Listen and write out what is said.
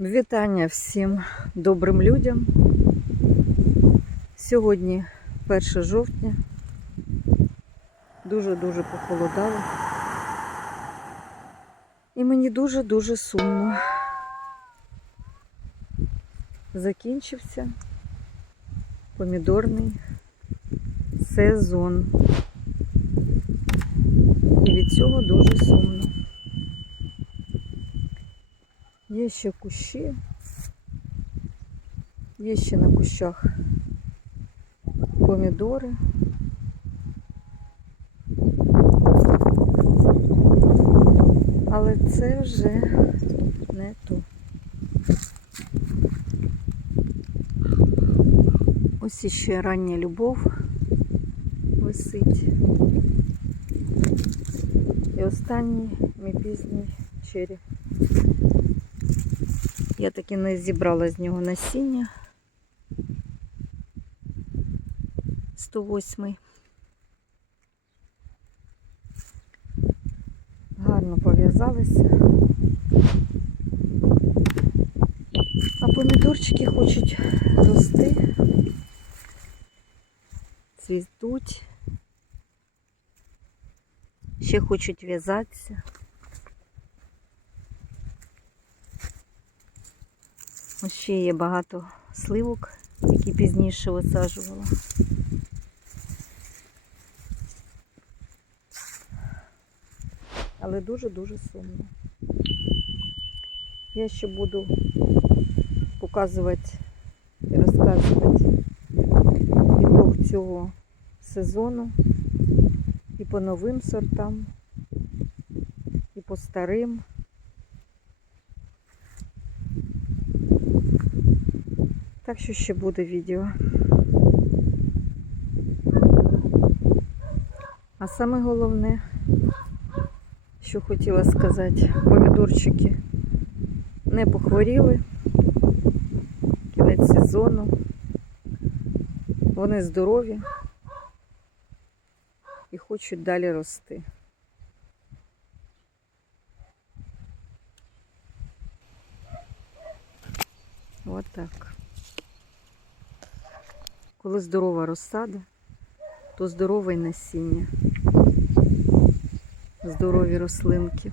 Вітання всім добрим людям. Сьогодні 1 жовтня. Дуже-дуже похолодало. І мені дуже-дуже сумно. Закінчився помідорний сезон. І від цього дуже сумно. Є ще кущі. Є ще на кущах помідори. Але це вже не то. Ось іще рання любов висить. І останній мій пізній череп. Я таки не зібрала з нього насіння. 108. Гарно пов'язалися. А помідорчики хочуть рости, цвітуть, ще хочуть в'язатися. Ось ще є багато сливок, які пізніше висаджувала. Але дуже-дуже сумно. Я ще буду показувати і розказувати ітог цього сезону і по новим сортам, і по старим. Так що ще буде відео. А саме головне, що хотіла сказати, помідорчики не похворіли. Кінець сезону. Вони здорові і хочуть далі рости. От так. Коли здорова розсада, то здорове й насіння. Здорові рослинки.